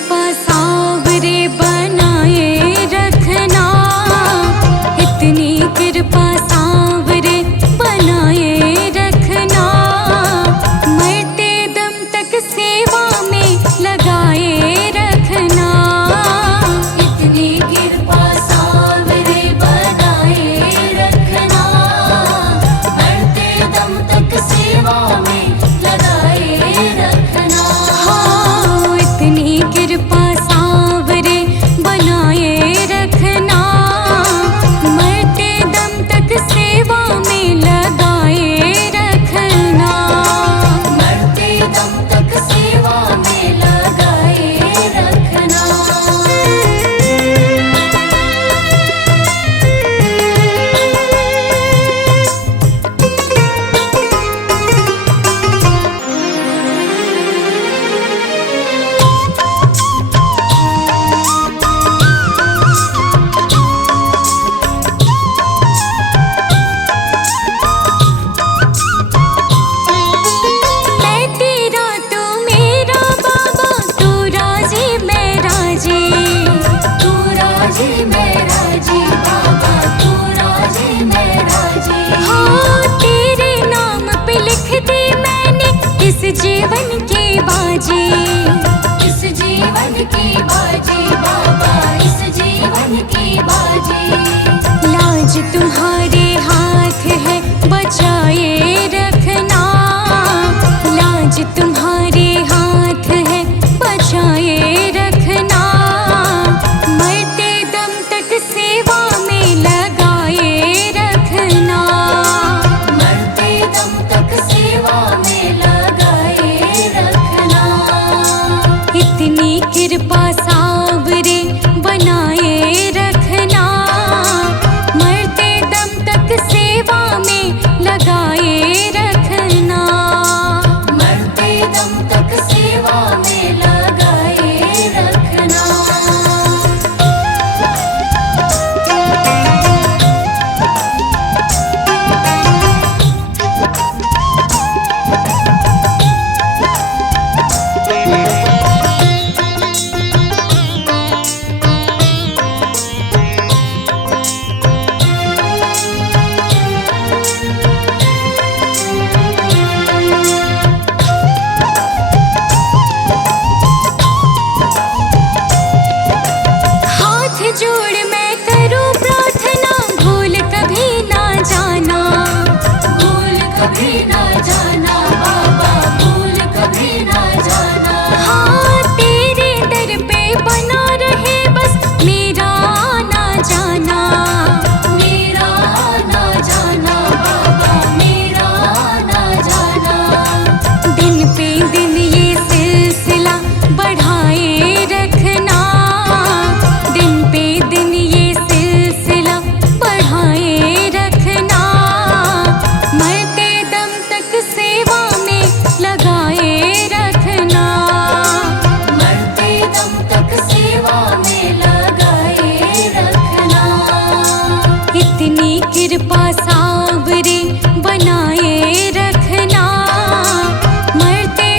कृपा सावरे बनाए रखना, इतनी कृपा सावरे बनाए रखना, मरते दम तक सेवा में लगाए रखना। इतनी कृपा सावरे बनाए रखना, मरते दम तक सेवा में लगाए रखना। हाँ, इतनी कृपा सावरे बनाए रखना, मरते दम तक सेवा में लगाए रखना। मरते दम तक सेवा में लगाए रखना। मैं तेरा तू मेरा बाबा, तू राजी मैं राजी, तू राजी मैं राजी बाबा, तू राजी मैं राजी। हाँ, तेरे नाम पे लिख दी मैंने इस जीवन की बाजी, इस जीवन की बाजी बाबा, इस जीवन की बाजी। लाज तुम्हारे हाथ है बचाए रखना, लाज तुम्हारे हाथ है बचाए रखना, मरते दम तक सेवा में लगाए रखना। मरते दम तक सेवा में लगाए रखना। इतनी कृपा सावरे बनाए रखना, मरते दम तक सेवा में लगाए रखना। मरते दम तक सेवा में लगाए रखना। हाथ जोड़ मैं करूं प्रार्थना, भूल कभी ना जाना, भूल कभी ना जाना बाबा, भूल कभी ना जाना। हाँ, तेरे दर पे बना रहे बस मेरा आना जाना, मेरा आना जाना बाबा, मेरा आना जाना। दिन पे दिन ये सिलसिला बढ़ाए रखना, दिन पे दिन ये सिलसिला बढ़ाए रखना, मरते दम तक सेवा में लगाए रखना। मरते दम तक सेवा में लगाए रखना। इतनी कृपा सावरे बनाए रखना, मरते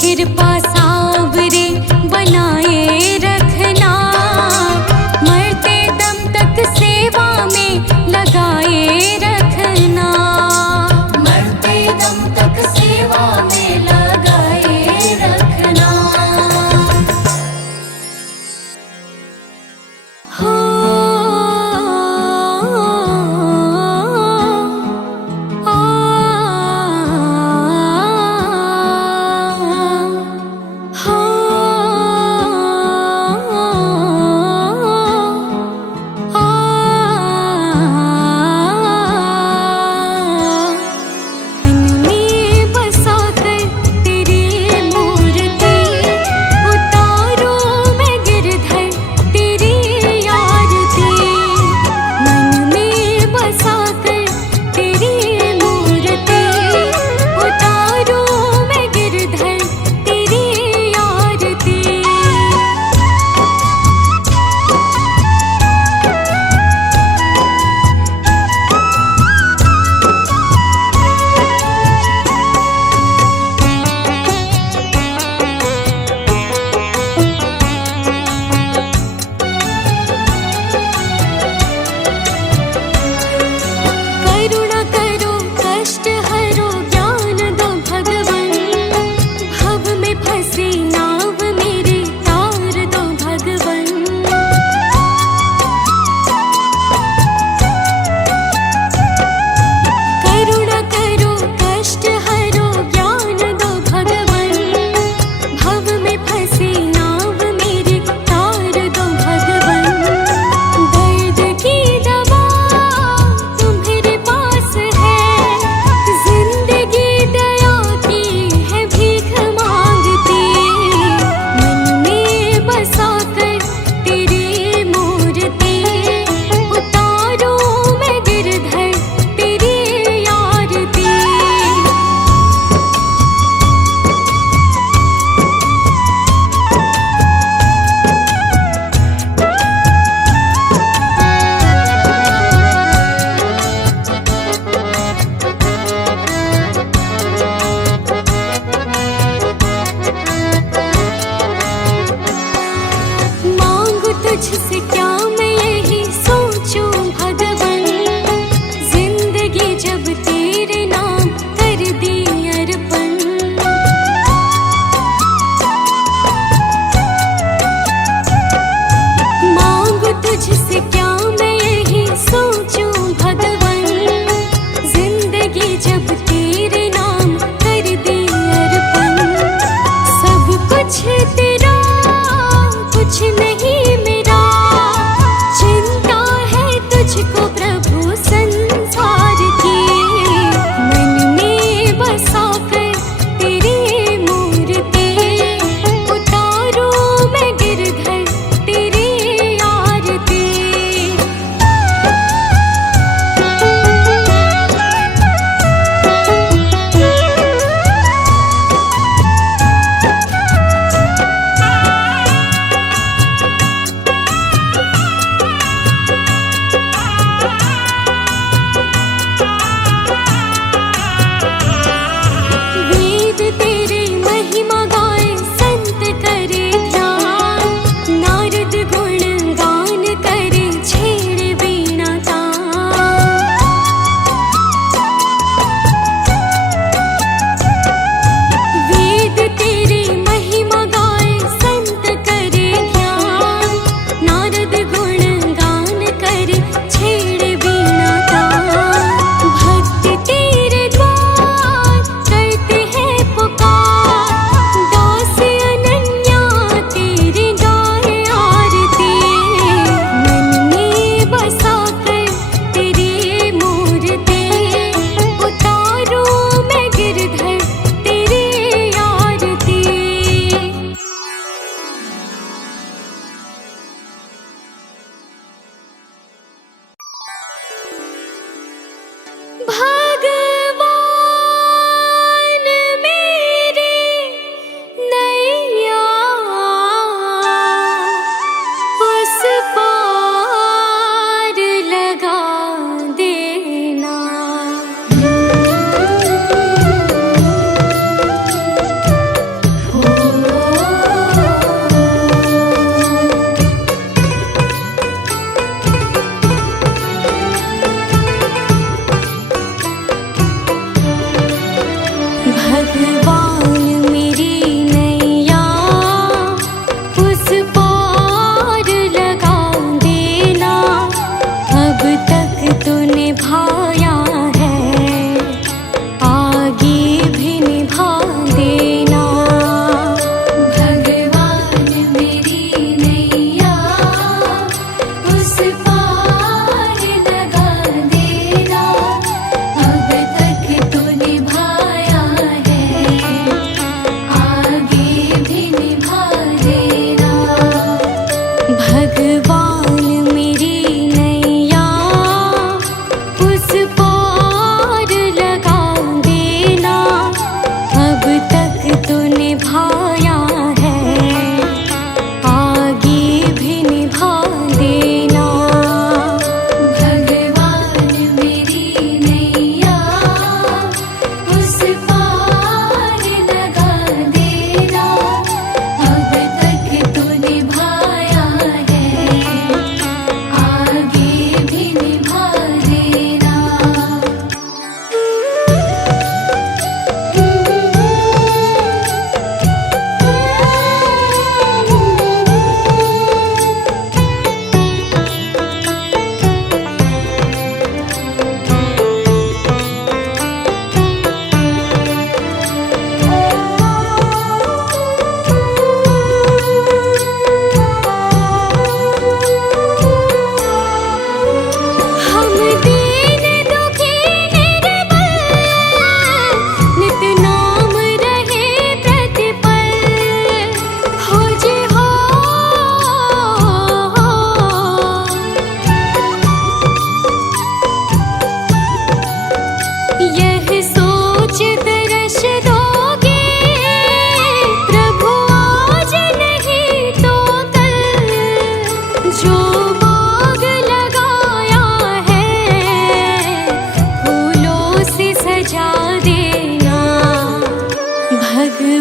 कृपा सावरे बनाए रखना, मरते दम तक सेवा में लगाए रखना, मरते दम तक सेवा में लगाए रखना। हो आ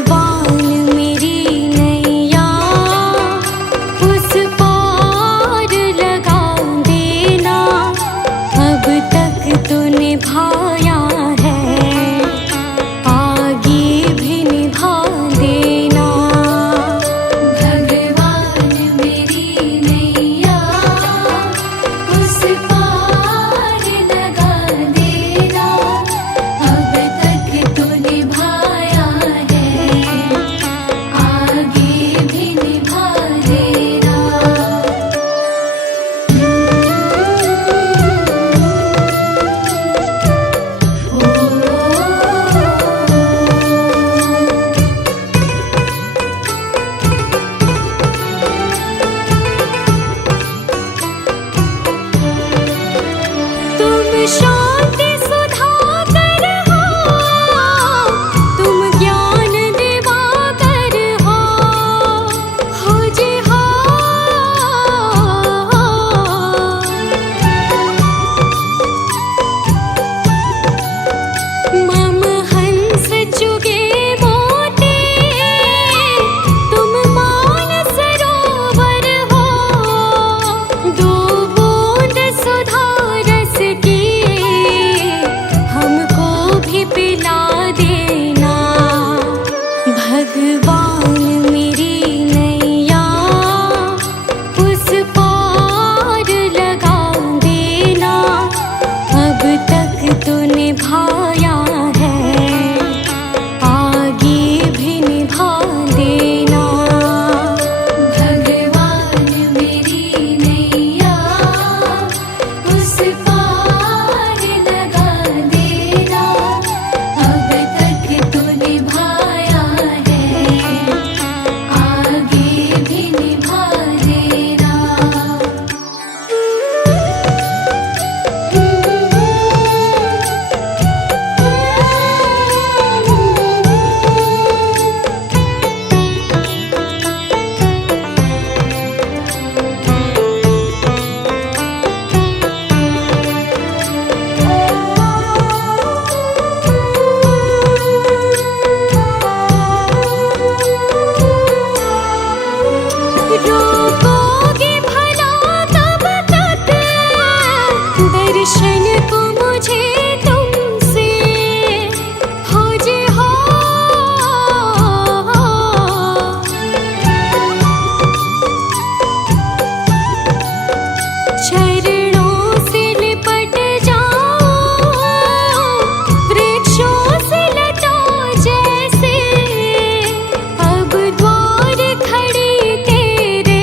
भगवान मेरी नैया उस पार लगा देना, अब तक तो निभाया है, आगे भी निभा देना। भगवान मेरी नैया उस पार लगा देना, अब तक तो निभाया है, आगे भी निभा देना। तुम शांति सुधाकर हो, तुम ज्ञान दिवाकर हो जी हो। मम हंस चुगे मोती, तुम मान सरोवर हो, दो बूंद सुधा रस की हमको भी पिला देना। भगवान मेरी नैया उस पार लगा देना, अब तक तो निभाया है, आगे भी निभा देना। भगवान मेरी नैया उस पार लगा देना, अब तक तो निभाया है, आगे भी निभा देना। रोकोगे भला तब तक दर्शन को मुझे तुमसे, हो जी हो। चरणों से लिपट जाओ, वृक्षों से लता जैसे, अब द्वार खड़ी तेरे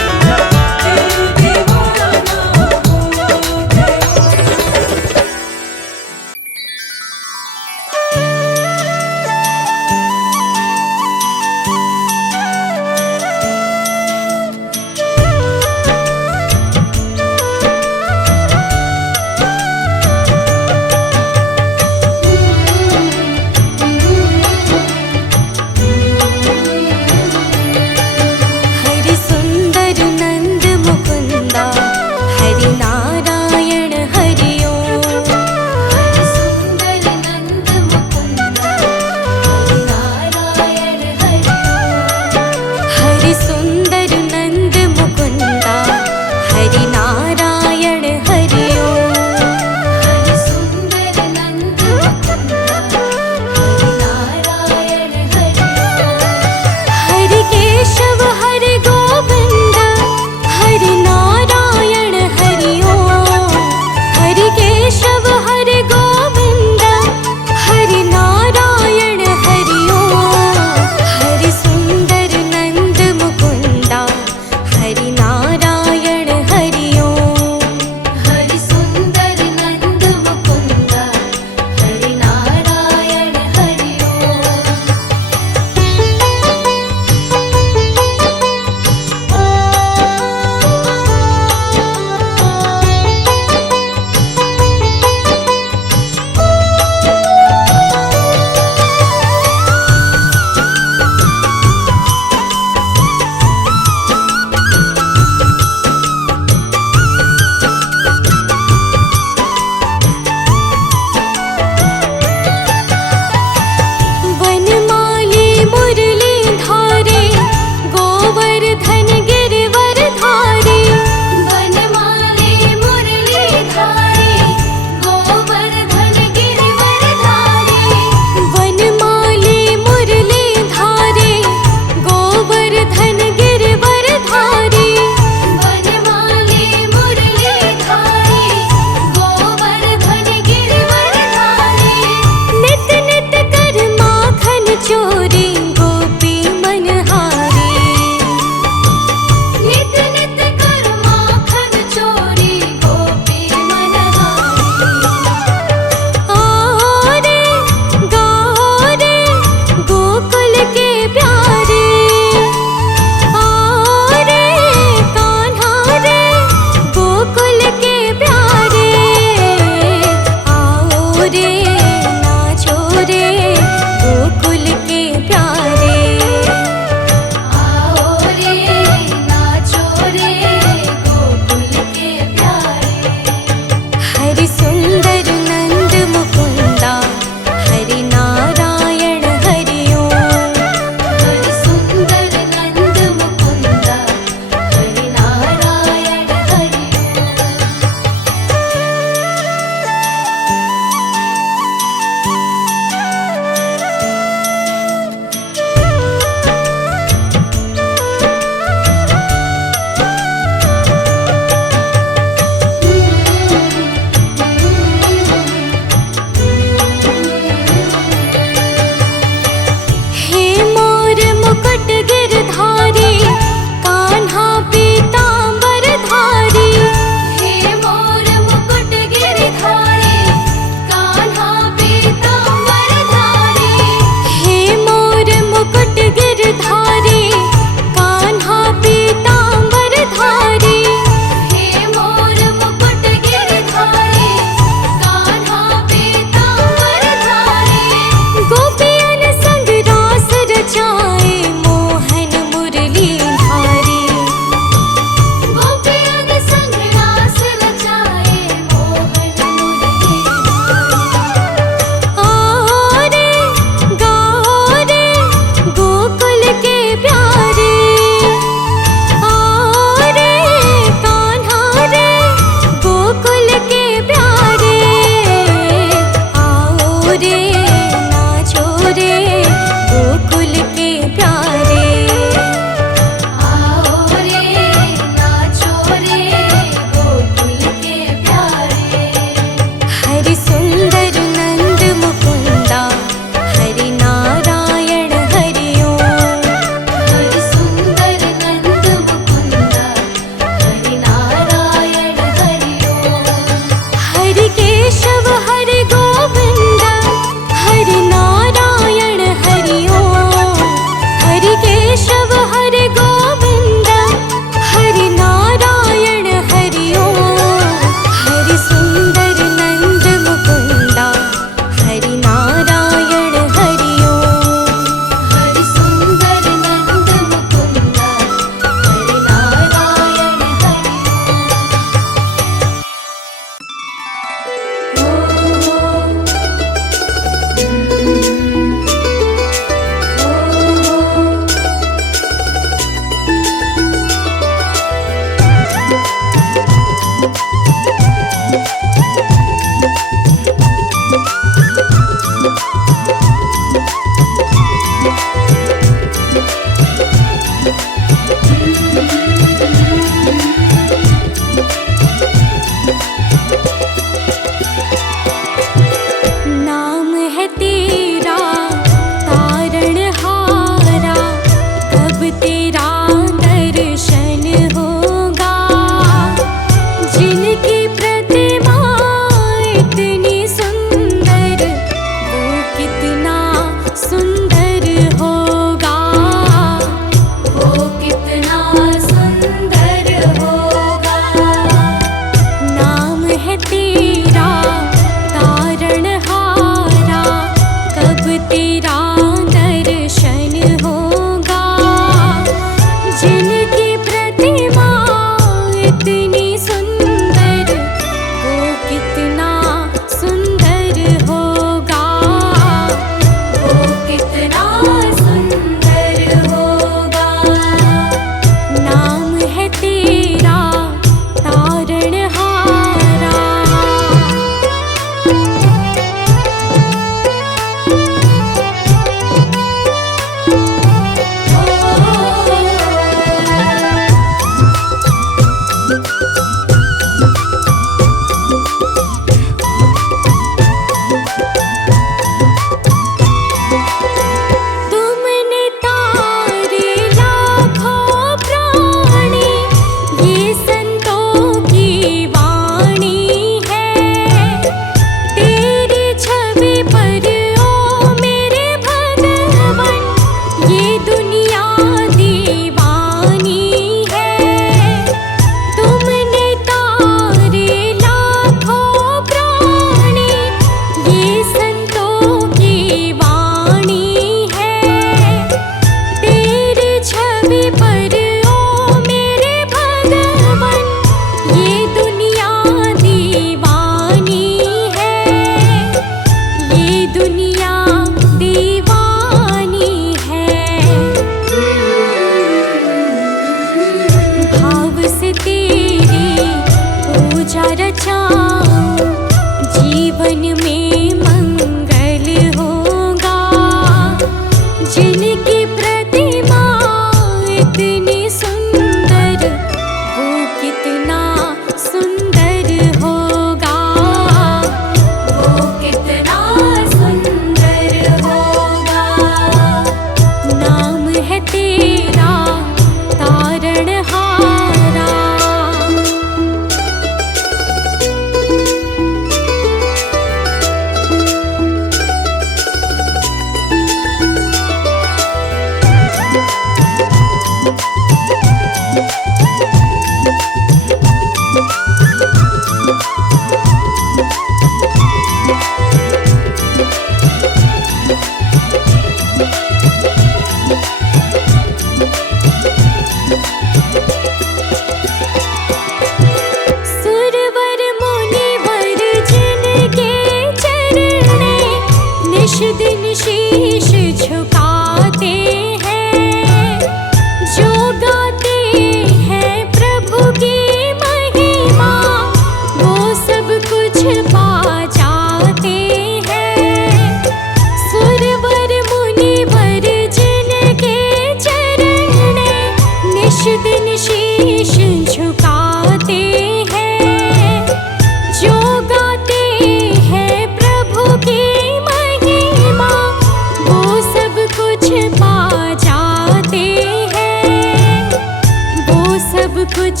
कुछ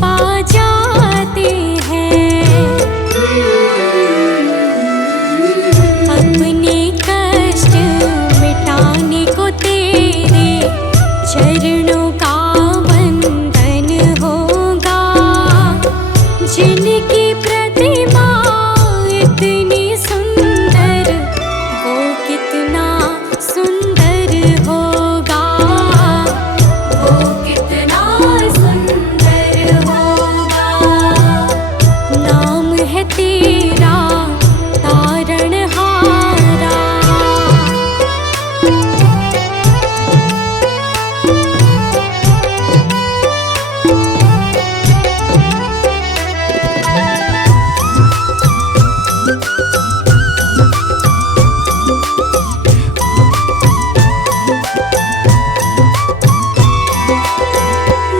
पा जाते हैं। अपने कष्ट मिटाने को तेरे चरणों का वंदन होगा। जिनकी प्रतिमा इतनी सुंदर, वो कितना सुंदर होगा। वो कितना सुंदर होगा। नाम है तेरा तारणहारा।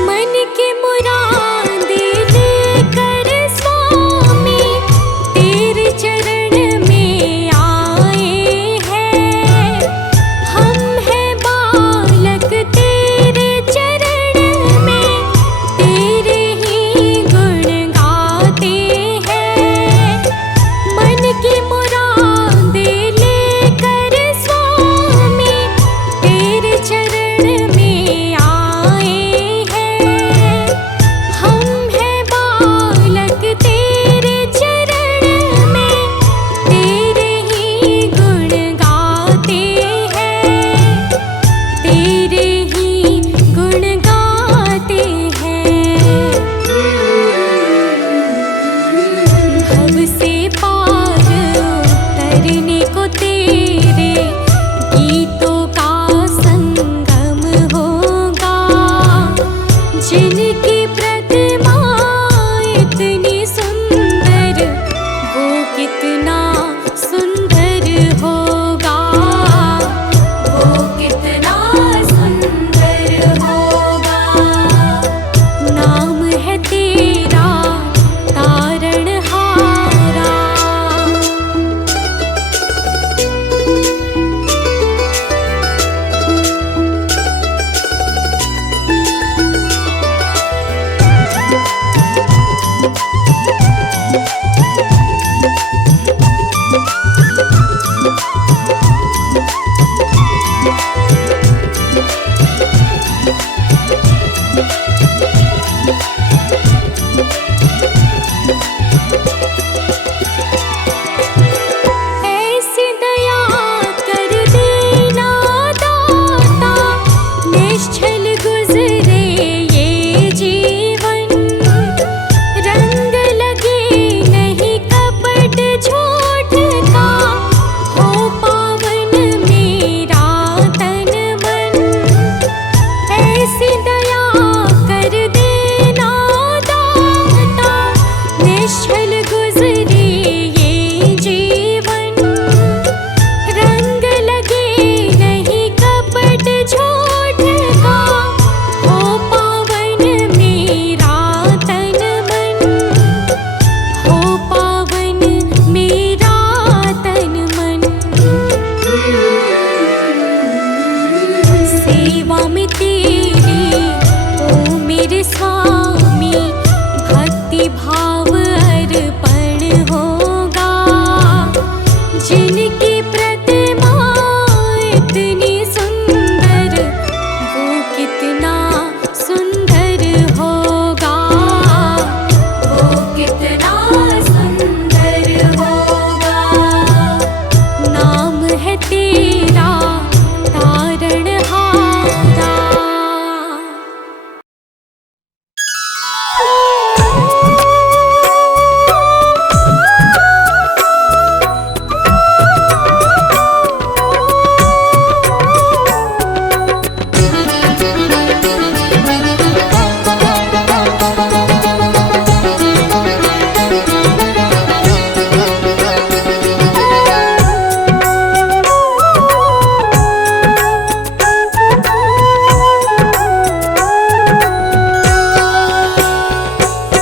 मन की मुरादें लेकर स्वामी तेरे चरण में आए हैं। हम हैं बालक तेरे चरण में, तेरे ही गुण गाते हैं। मन की मुरादें लेकर स्वामी तेरे चरण में आए हैं। हम हैं बालक तेरे चरण में, तेरे ही गुण गाते हैं। तेरे ही गुण गाते हैं। भव से पार उतरने को तेरे गीतों का संगम होगा। जिनकी प्रतिमा इतनी सुंदर, वो कितना सुंदर होगा। वो कितना सुंदर होगा। नाम है तेरा तारणहारा। ऐसी दया कर देना दाता, निश्चल गुजरे ये जीवन। रंग लगे नहीं कपट झूठ का, हो पावन मेरा तन मन। ऐसी दया कर देना दाता, निश्चल गुजरे ये जीवन। रंग लगे नहीं कपट झूठ का, हो पावन मेरा तन मन। हो पावन मेरा तन मन। सेवा में तेरी ओ मेरे स्वामी, भक्ति भाव अर्पण होगा। जिनकी प्रतिमा इतनी सुंदर, वो कितना सुंदर होगा। वो कितना सुंदर होगा। नाम है तेरा तारणहारा।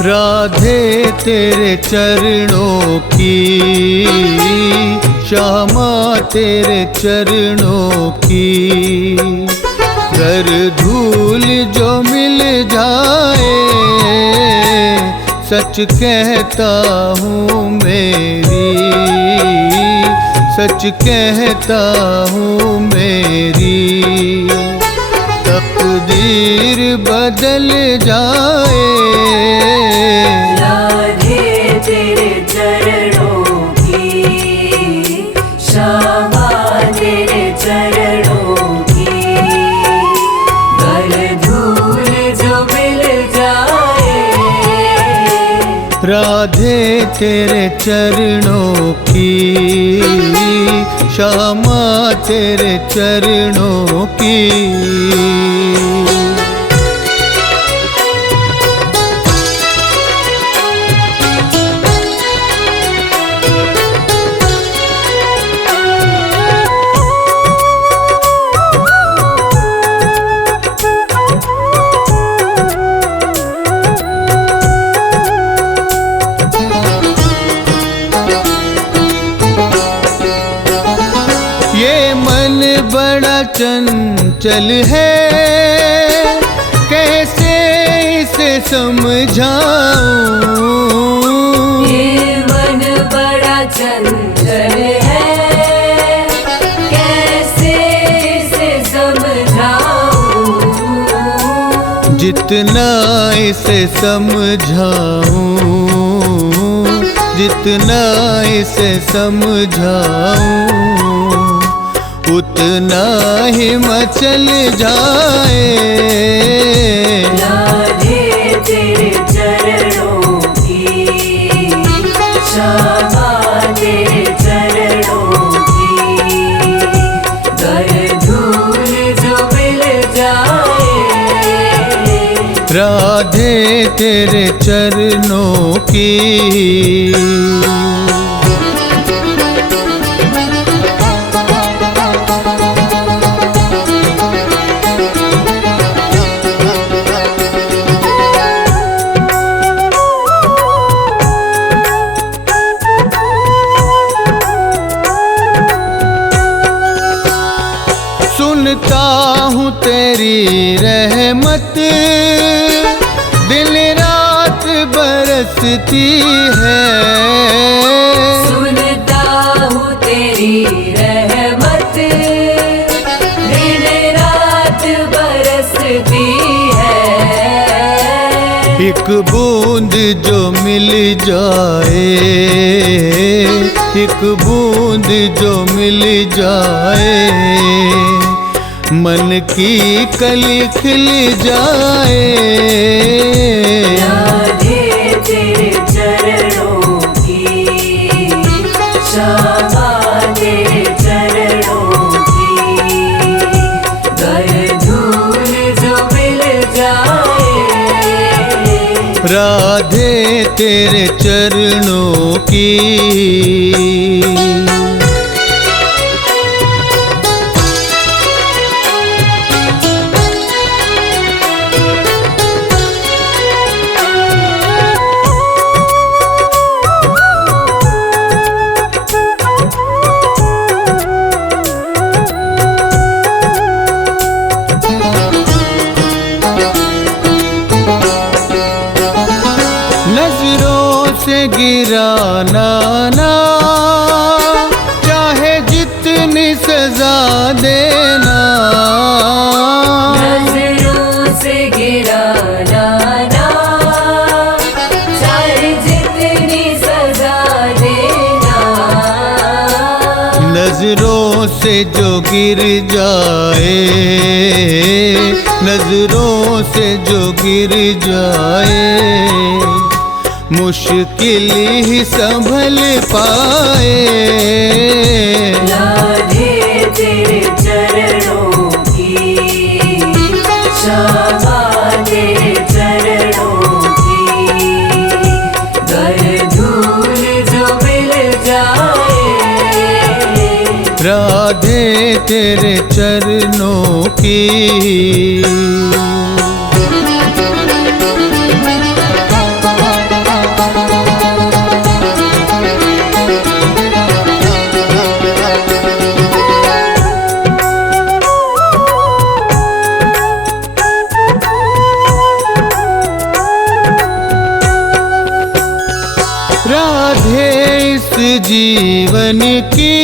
राधे तेरे चरणों की, श्यामा तेरे चरणों की, कर धूल जो मिल जाए, सच कहता हूँ मेरी, सच कहता हूँ मेरी। तकदीर बदल जाए, राधे तेरे चरणों की, क्षमा तेरे चरणों की। कर धूल जो मिल जाए, राधे तेरे चरणों की, क्षमा तेरे चरणों की। ये मन बड़ा चंचल है, कैसे इसे समझाऊं। ये मन बड़ा चंचल है, कैसे इसे समझाऊं। जितना इसे समझाऊं, जितना इसे समझाऊं, उतना ही मचल जाए। राधे तेरे चरणों की, क्षमा तेरे चरणों की। कर धूल जो मिल जाए, राधे तेरे चरणों की। सुनता हूँ तेरी रहमत, दिन रात बरसती है। सुनता हूँ तेरी रहमत, दिन रात बरसती है। एक बूंद जो मिल जाए, एक बूंद जो मिल जाए, मन की कली खिल जाए। राधे तेरे चरणों की, क्षमा तेरे चरणों की। कर धूल जो मिल जाए, राधे तेरे चरणों की। नजरों से गिराना ना, चाहे जितनी सजा देना। नजरों से गिराना ना, चाहे जितनी सजा देना। नजरों से जो गिर जाए, नजरों से जो गिर जाए, मुश्किल ही संभल पाए। राधे तेरे चरणों की, क्षमा तेरे चरणों की। कर धूल जो मिल जाए, राधे तेरे चरणों की। जीवन की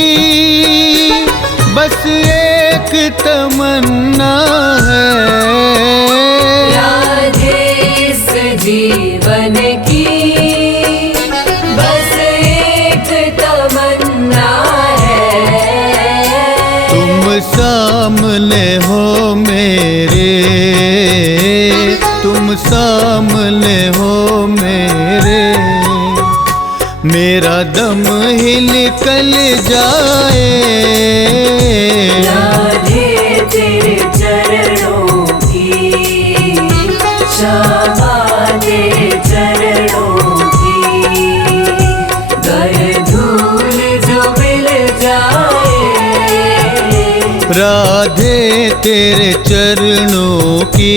बस एक तमन्ना है। राधे इस जीवन की बस एक तमन्ना है। तुम सामने हो मेरे, तुम सामने हो मेरे, मेरा दम ही निकल जाए। राधे तेरे चरणों की, श्यामा तेरे चरणों की, गए धूल जो मिल जाए। राधे तेरे चरणों की।